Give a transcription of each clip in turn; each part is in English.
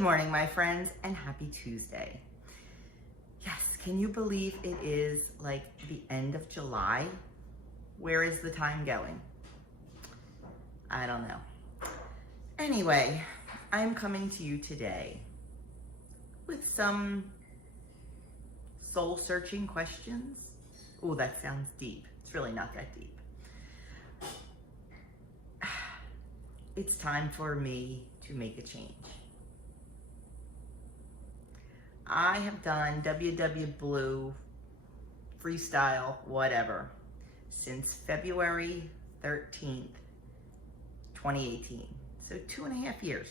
Good morning, my friends, and happy Tuesday. Yes, can you believe it is like the end of July? Where is the time going? I don't know. Anyway, I'm coming to you today with some soul-searching questions. Oh, that sounds deep. It's really not that deep. It's time for me to make a change. I have done WW Blue, freestyle, whatever, since February 13th, 2018. So 2.5 years.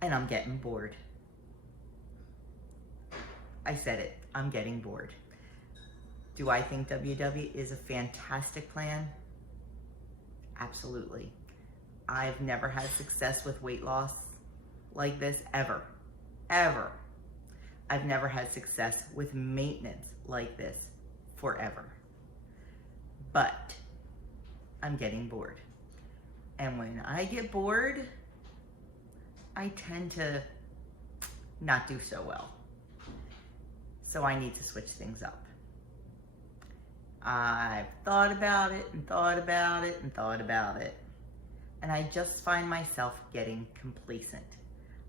And I'm getting bored. I said it, I'm getting bored. Do I think WW is a fantastic plan? Absolutely. I've never had success with weight loss like this ever. Ever. I've never had success with maintenance like this forever. But I'm getting bored. And when I get bored, I tend to not do so well. So I need to switch things up. I've thought about it and thought about it and thought about it. And I just find myself getting complacent.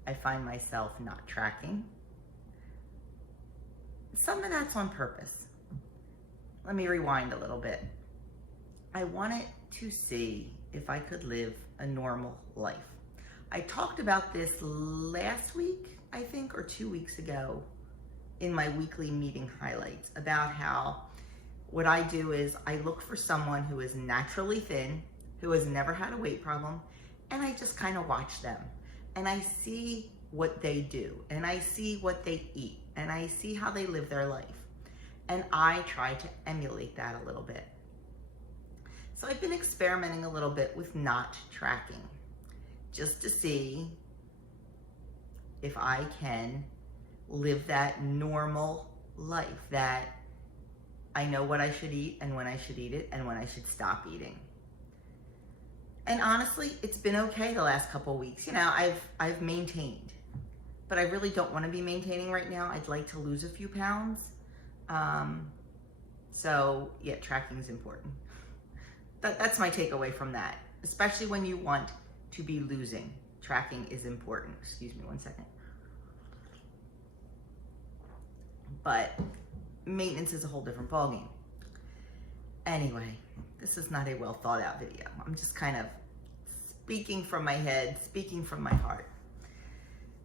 I find myself not tracking. Some of that's on purpose. Let me rewind a little bit. I wanted to see if I could live a normal life. I talked about this last week, I think, or 2 weeks ago in my weekly meeting highlights about how what I do is I look for someone who is naturally thin, who has never had a weight problem, and I just kind of watch them. And I see what they do, and I see what they eat, and I see how they live their life. And I try to emulate that a little bit. So I've been experimenting a little bit with not tracking, just to see if I can live that normal life, that I know what I should eat and when I should eat it and when I should stop eating. And honestly, it's been okay the last couple of weeks. You know, I've maintained, but I really don't want to be maintaining right now. I'd like to lose a few pounds. So yeah, tracking is important. That's my takeaway from that, especially when you want to be losing. Tracking is important. Excuse me one second. But maintenance is a whole different ballgame. Anyway, this is not a well thought out video. I'm just kind of speaking from my head, speaking from my heart.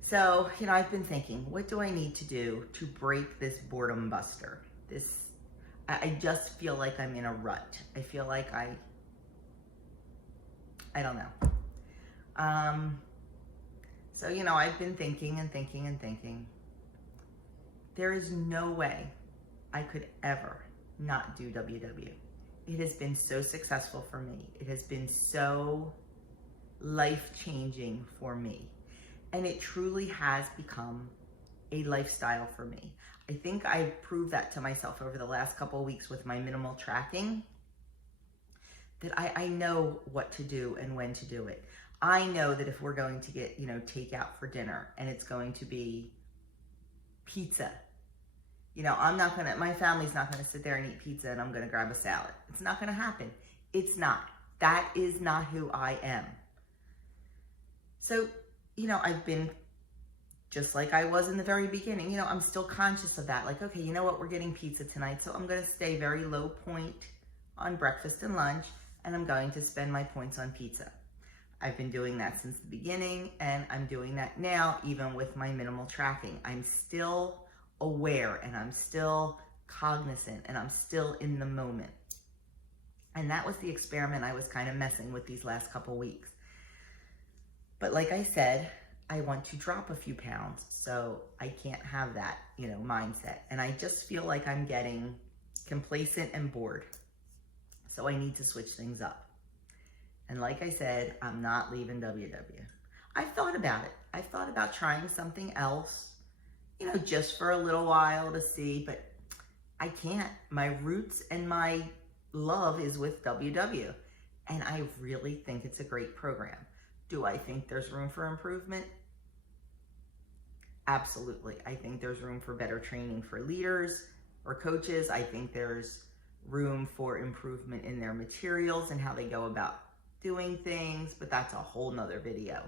So, you know, I've been thinking, what do I need to do to break this boredom buster? I just feel like I'm in a rut. I feel like I don't know. So, you know, I've been thinking and thinking and thinking. There is no way I could ever not do WW. It has been so successful for me. It has been so life-changing for me. And it truly has become a lifestyle for me. I think I proved that to myself over the last couple of weeks with my minimal tracking, that I know what to do and when to do it. I know that if we're going to get, you know, takeout for dinner and it's going to be pizza, you know, my family's not gonna sit there and eat pizza and I'm gonna grab a salad. It's not gonna happen. It's not. That is not who I am. So, you know, I've been just like I was in the very beginning. You know, I'm still conscious of that. Like, okay, you know what? We're getting pizza tonight. So I'm gonna stay very low point on breakfast and lunch, and I'm going to spend my points on pizza. I've been doing that since the beginning, and I'm doing that now, even with my minimal tracking. I'm still aware and I'm still cognizant and I'm still in the moment. And that was the experiment I was kind of messing with these last couple weeks. But like I said, I want to drop a few pounds, so I can't have that, you know, mindset. And I just feel like I'm getting complacent and bored. So I need to switch things up. And like I said, I'm not leaving WW. I've thought about it. I've thought about trying something else, you know, just for a little while to see, but I can't. My roots and my love is with WW. And I really think it's a great program. Do I think there's room for improvement? Absolutely. I think there's room for better training for leaders or coaches. I think there's room for improvement in their materials and how they go about doing things, but that's a whole nother video.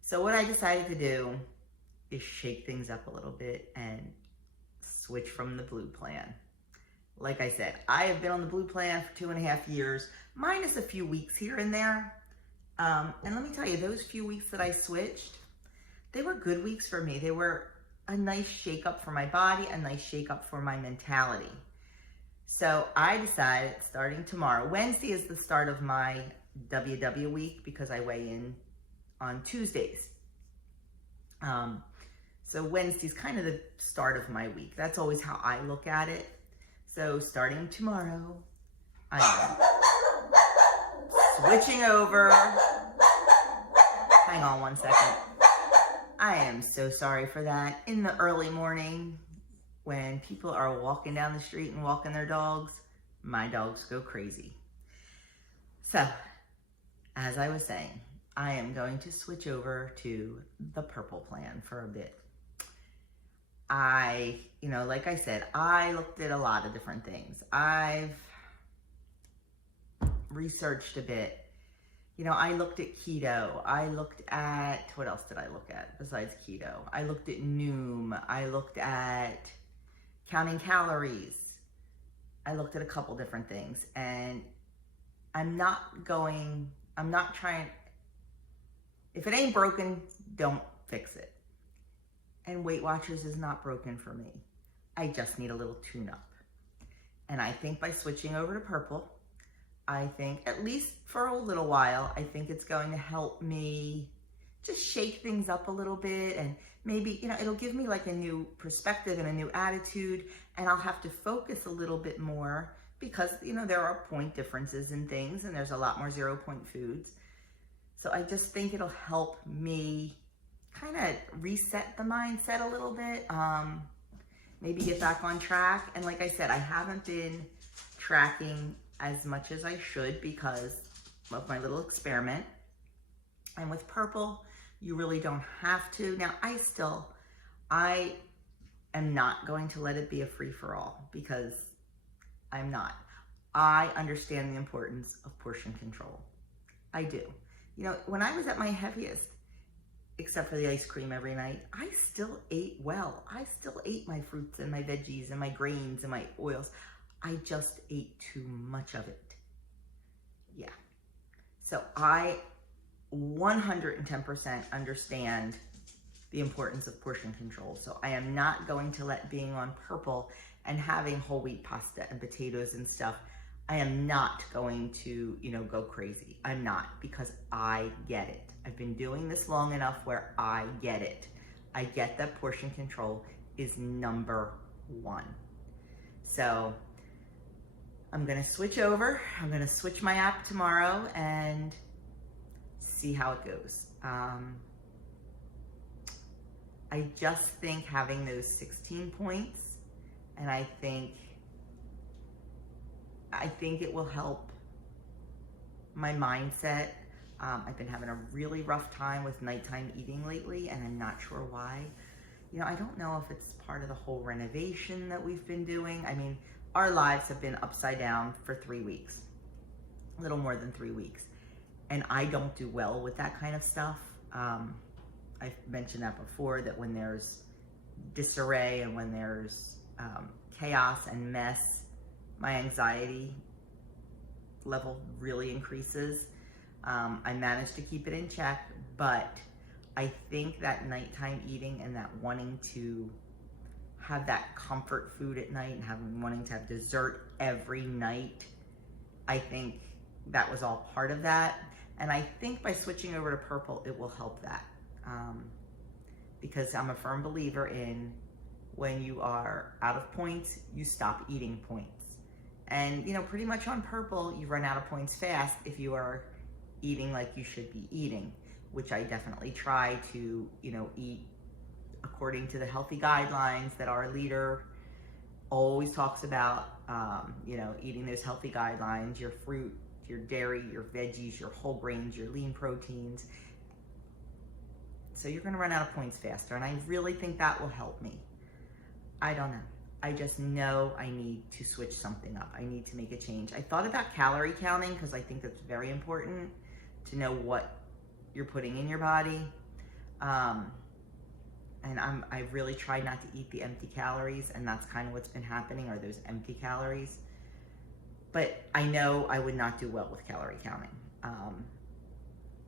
So what I decided to do is shake things up a little bit and switch from the blue plan. Like I said, I have been on the blue plan for 2.5 years, minus a few weeks here and there. And let me tell you, those few weeks that I switched, they were good weeks for me. They were a nice shake up for my body, a nice shake up for my mentality. So I decided starting tomorrow, Wednesday is the start of my WW week because I weigh in on Tuesdays. So Wednesday's kind of the start of my week. That's always how I look at it. So starting tomorrow, I am switching over. Hang on one second. I am so sorry for that. In the early morning, when people are walking down the street and walking their dogs, my dogs go crazy. So, as I was saying, I am going to switch over to the purple plan for a bit. Like I said, I looked at a lot of different things. I've researched a bit. I looked at keto. I looked at, what else did I look at besides keto? I looked at Noom. I looked at counting calories. I looked at a couple different things, and I'm not trying, if it ain't broken, don't fix it. And Weight Watchers is not broken for me. I just need a little tune-up. And I think by switching over to purple, I think, at least for a little while, I think it's going to help me just shake things up a little bit, and maybe, it'll give me like a new perspective and a new attitude, and I'll have to focus a little bit more because, there are point differences in things, and there's a lot more 0-point foods. So I just think it'll help me kind of reset the mindset a little bit, maybe get back on track. And like I said, I haven't been tracking as much as I should because of my little experiment. And with purple, you really don't have to. Now, I am not going to let it be a free-for-all because I'm not. I understand the importance of portion control. I do. When I was at my heaviest, except for the ice cream every night, I still ate well. I still ate my fruits and my veggies and my grains and my oils. I just ate too much of it. Yeah. So I 110% understand the importance of portion control. So I am not going to let being on purple and having whole wheat pasta and potatoes and stuff, I am not going to, go crazy. I'm not, because I get it. I've been doing this long enough where I get it. I get that portion control is number one. So I'm going to switch over. I'm going to switch my app tomorrow and see how it goes. I just think having those 16 points, and I think it will help my mindset. I've been having a really rough time with nighttime eating lately, and I'm not sure why. I don't know if it's part of the whole renovation that we've been doing. I mean, our lives have been upside down for 3 weeks, a little more than 3 weeks. And I don't do well with that kind of stuff. I've mentioned that before, that when there's disarray and when there's chaos and mess, my anxiety level really increases. I managed to keep it in check, but I think that nighttime eating and that wanting to have that comfort food at night and wanting to have dessert every night, I think that was all part of that. And I think by switching over to purple, it will help that. Because I'm a firm believer in when you are out of points, you stop eating points. And, pretty much on purple, you run out of points fast if you are eating like you should be eating, which I definitely try to, eat according to the healthy guidelines that our leader always talks about, eating those healthy guidelines, your fruit, your dairy, your veggies, your whole grains, your lean proteins. So you're gonna run out of points faster, and I really think that will help me. I don't know. I just know I need to switch something up. I need to make a change. I thought about calorie counting because I think that's very important to know what you're putting in your body. And I really try not to eat the empty calories, and that's kind of what's been happening, are those empty calories. But I know I would not do well with calorie counting.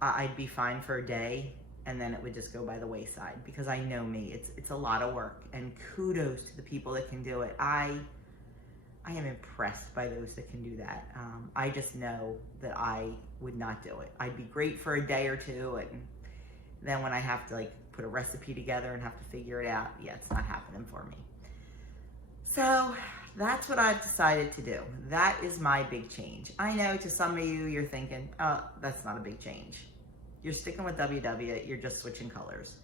I'd be fine for a day, and then it would just go by the wayside, because I know me. It's a lot of work, and kudos to the people that can do it. I am impressed by those that can do that. I just know that I would not do it. I'd be great for a day or two, and then when I have to like put a recipe together and have to figure it out, yeah, it's not happening for me. So that's what I've decided to do. That is my big change. I know to some of you, you're thinking, oh, that's not a big change. You're sticking with WW, you're just switching colors.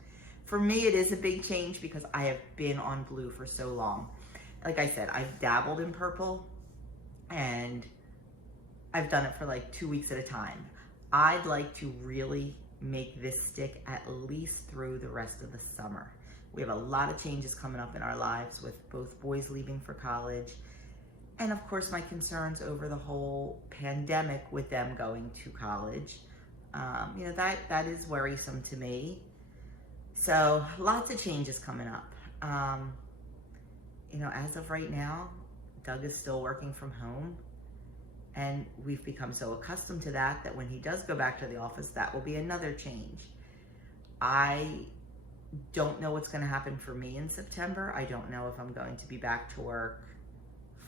For me, it is a big change because I have been on blue for so long. Like I said, I've dabbled in purple, and I've done it for like 2 weeks at a time. I'd like to really make this stick at least through the rest of the summer. We have a lot of changes coming up in our lives, with both boys leaving for college, and of course my concerns over the whole pandemic with them going to college. You know, that is worrisome to me. So lots of changes coming up. You know, as of right now, Doug is still working from home, and we've become so accustomed to that that when he does go back to the office, that will be another change. I don't know what's going to happen for me in September. I don't know if I'm going to be back to work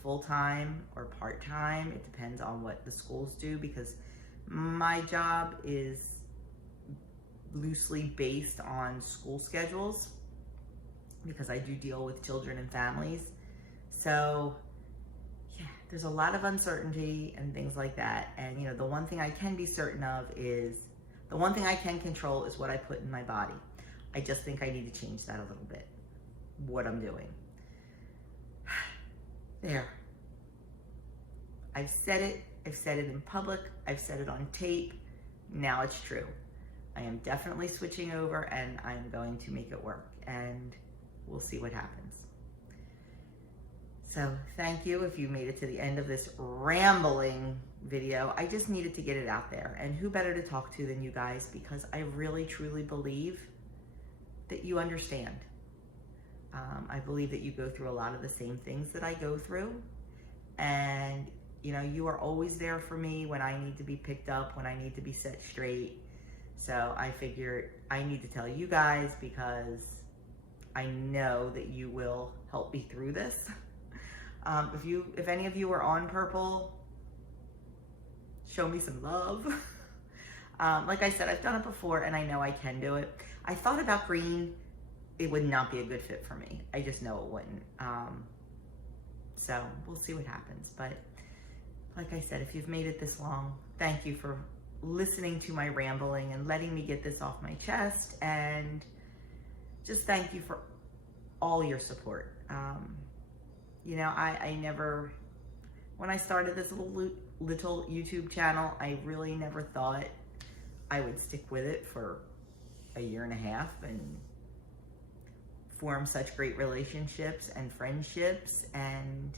full-time or part-time. It depends on what the schools do, because my job is loosely based on school schedules, because I do deal with children and families. So yeah, there's a lot of uncertainty and things like that. And you know, the one thing I can be certain of is, the one thing I can control is what I put in my body. I just think I need to change that a little bit, what I'm doing. There. I've said it in public, I've said it on tape, now it's true. I am definitely switching over, and I'm going to make it work, and we'll see what happens. So thank you if you made it to the end of this rambling video. I just needed to get it out there, and who better to talk to than you guys, because I really truly believe that you understand. I believe that you go through a lot of the same things that I go through, and you know, you are always there for me when I need to be picked up, when I need to be set straight. So I figured I need to tell you guys, because I know that you will help me through this. If any of you are on purple, show me some love. Like I said, I've done it before, and I know I can do it. I thought about green. It would not be a good fit for me. I just know it wouldn't. So we'll see what happens. But like I said, if you've made it this long, thank you for listening to my rambling and letting me get this off my chest. And just thank you for all your support. You know, I never, when I started this little YouTube channel, I really never thought I would stick with it for a year and a half and form such great relationships and friendships. And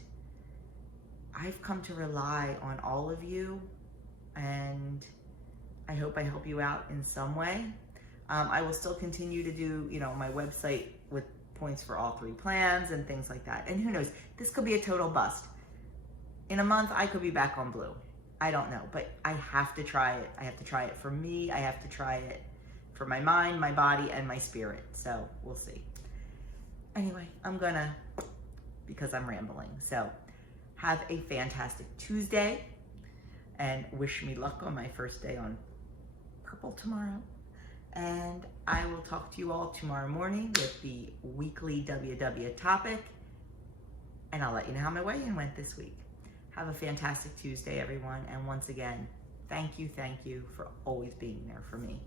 I've come to rely on all of you, and I hope I help you out in some way. I will still continue to do, you know, my website with points for all 3 plans and things like that. And who knows, this could be a total bust. In a month, I could be back on blue. I don't know, but I have to try it. I have to try it for me. I have to try it for my mind, my body, and my spirit. So we'll see. Anyway, I'm gonna, because I'm rambling. So have a fantastic Tuesday, and wish me luck on my first day on purple tomorrow. And I will talk to you all tomorrow morning with the weekly WW topic, and I'll let you know how my weigh-in went this week. Have a fantastic Tuesday, everyone. And once again, thank you for always being there for me.